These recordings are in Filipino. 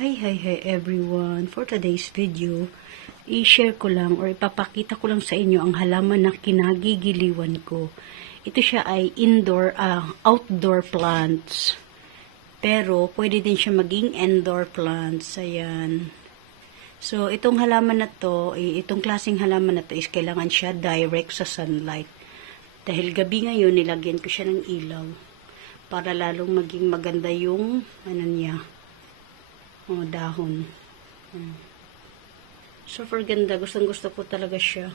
Hi everyone. For today's video, i-share ko lang or ipapakita ko lang sa inyo ang halaman na kinagigiliwan ko. Ito siya ay outdoor plants. Pero pwede din siya maging indoor plants. Ayan. So itong halaman na to, itong klaseng halaman na to is kailangan siya direct sa sunlight. Dahil gabi ngayon, nilagyan ko siya ng ilaw para lalong maging maganda yung niya. Dahon. Super ganda. Gustong gusto ko talaga siya.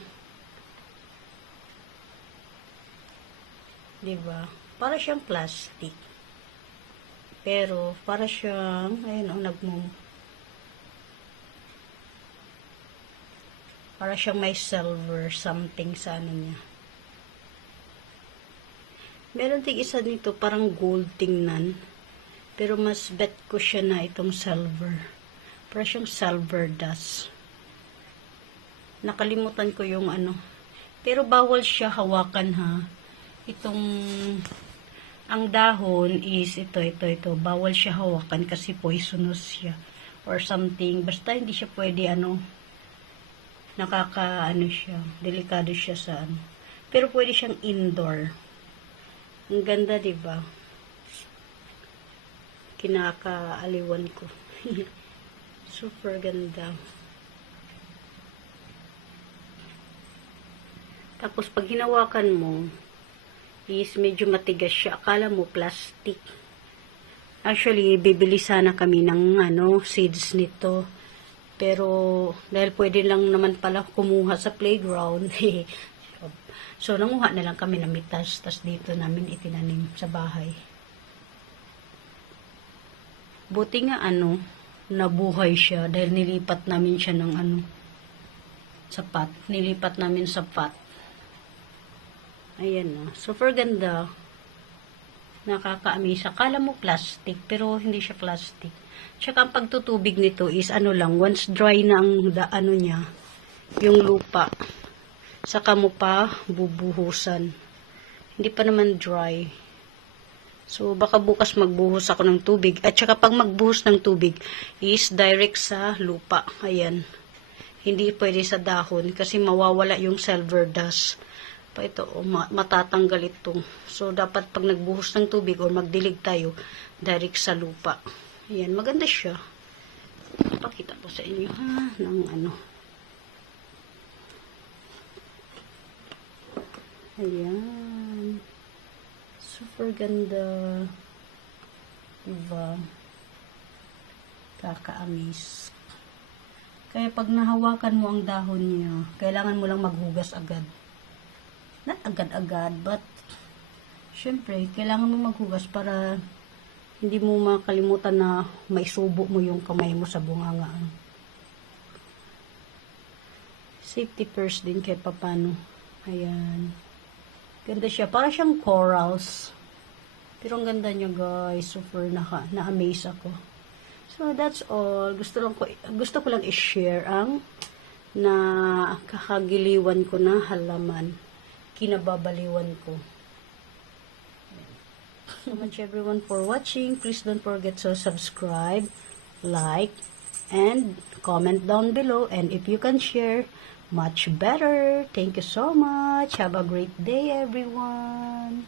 Diba? Para siyang plastic. Pero, para siyang, ayun para siyang may silver something sa niya. Meron ting isa nito, parang gold tingnan. Pero mas bet ko siya na itong silver. Para siyang silver dust. Nakalimutan ko yung Pero bawal siya hawakan ha. Ang dahon is ito. Bawal siya hawakan kasi poisonous siya. Or something. Basta hindi siya pwede siya. Delikado siya sa Pero pwede siyang indoor. Ang ganda, diba? Kinakaaliwan ko. Super ganda. Tapos pag hinawakan mo is medyo matigas siya. Akala mo plastic. Actually, bibili sana kami ng seeds nito. Pero dahil pwede lang naman pala kumuha sa playground. So nanguha na lang kami ng mitas. Tas dito namin itinanim sa bahay. Buti nga nabuhay siya dahil nilipat namin siya ng sapat. Nilipat namin sa pot. Ayan na. Super ganda. Nakaka-amaze. Akala mo plastic, pero hindi siya plastic. Tsaka ang pagtutubig nito is once dry na ang niya, yung lupa. Saka mo pa bubuhusan. Hindi pa naman dry. So, baka bukas magbuhos ako ng tubig. At saka pag magbuhos ng tubig is direct sa lupa. Ayan. Hindi pwede sa dahon kasi mawawala yung silver dust. Matatanggal ito. So, dapat pag nagbuhos ng tubig or magdilig tayo, direct sa lupa. Ayan. Maganda siya. Pakita ko sa inyo ha. Ayan. Super ganda. Diba? Kaka-amaze. Kaya pag nahawakan mo ang dahon niya, kailangan mo lang maghugas agad. Not agad-agad, but syempre, kailangan mo maghugas para hindi mo makalimutan na maisubo mo yung kamay mo sa bungangaan. Safety first din kahit papano. Ayan. Ganda siya. Para siyang corals. Pero ang ganda niya, guys. Super na-amaze ako. So, that's all. Gusto ko lang i-share ang kakagiliwan ko na halaman. Kinababaliwan ko. So much everyone for watching. Please don't forget to subscribe, like, and comment down below. And if you can share, much better. Thank you so much. Have a great day, everyone.